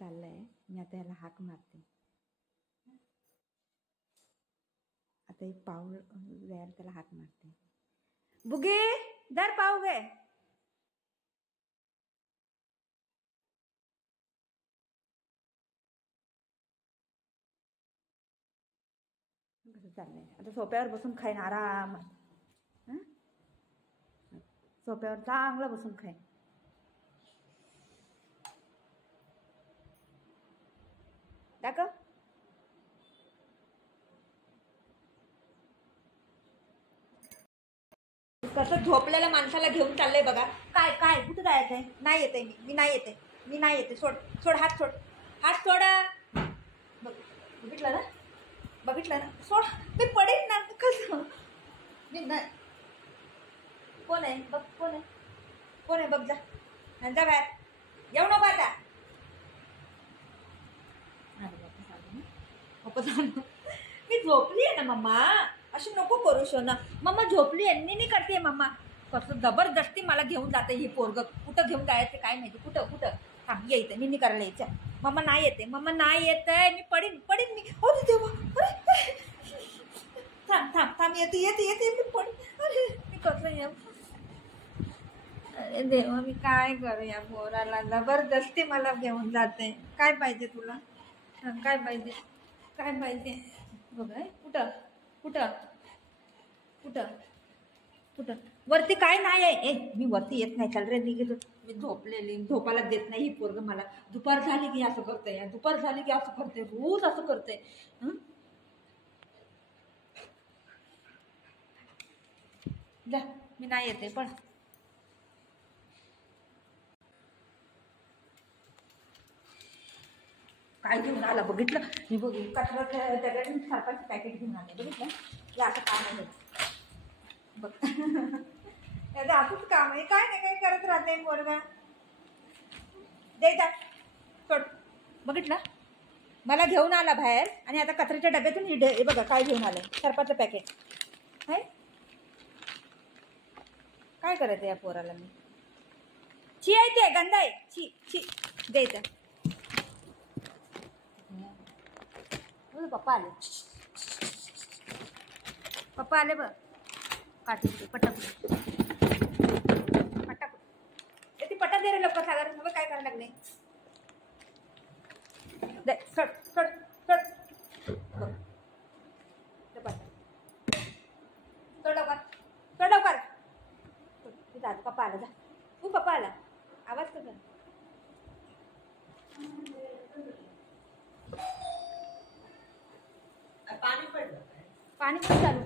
चाललाय. मी आता याला हाक मारते. आता एक पाव वेळात त्याला हाक मारते. बुगे दर पाव गे. कसं चाललंय आता सोप्यावर बसून खाईन आराम. सोप्यावर चांगलं बसून खाईन. दाखव. कसं झोपलेल्या माणसाला घेऊन चाललंय बघा. काय काय कुठं जायचंय. नाही येते मी नाही येते. मी नाही येते. सोड सोड हात सोड. हात सोड. बघितलं ना बघितलं ना. सोड मी पडेन ना. कसं मी नाही. कोण आहे बघ. कोण आहे कोण आहे बघ. जा जा बाहेर. येऊ नको आता. मी झोपली आहे ना मम्मा. अशी नको करू शो ना. मम्मा झोपली आहे. मी नाही करते मम्मा. कसं जबरदस्ती मला घेऊन जाते ही पोरग. कुठं घेऊन जायचं काय माहिती. कुठं कुठं थांब. यायचं मी नाही करायला यायचं. मम्मा नाही येते. मम्मा नाही येतंय. मी पडीन पडीन मी. अरे देवा. अरे थांब थांब थांब. येते येते येते मी पडीन. अरे मी कसं येऊ. अरे देवा मी काय करू या पोराला. जबरदस्ती मला घेऊन जाते. काय पाहिजे तुला. काय पाहिजे काय पाहिजे बघ. कुठं कुठं कुठं कुठं. वरती काय नाही आहे. ए मी वरती येत नाही. चाल रे मी गेलो. मी झोपलेली. झोपायला देत नाही ही पोरग मला. दुपार झाली की असं करते. दुपार झाली की असं करते. रोज असं करते. जा मी नाही येते पण. काय घेऊन आला बघितलं. मी बघितलं कचरा त्याच्यातून सरकारचं पॅकेट घेऊन आले. बघितलं हे असं काम आहे बघ. त्याचं असंच काम आहे. काय नाही काय करत राहते पोरगा. दे जा सोड. बघितलं मला घेऊन आला बाहेर आणि आता कचऱ्याच्या डब्यातून हे बघा काय घेऊन आलंय. सरपाचं पॅकेट आहे. काय करायचं या पोराला मी. ची आहे ते गंदा आहे. ची ची द्यायचं. पप्पा आले. पप्पा आले बघ. काटून पटाक पटाक. ती पटाक दे रे लवकर. सागर बघ काय करायला लागले. दे सोड सोड सोड. सोड लवकर सोड लवकर. जा पप्पा आला. जा तू पप्पा आला. आवाज कर. पाणी पण चालू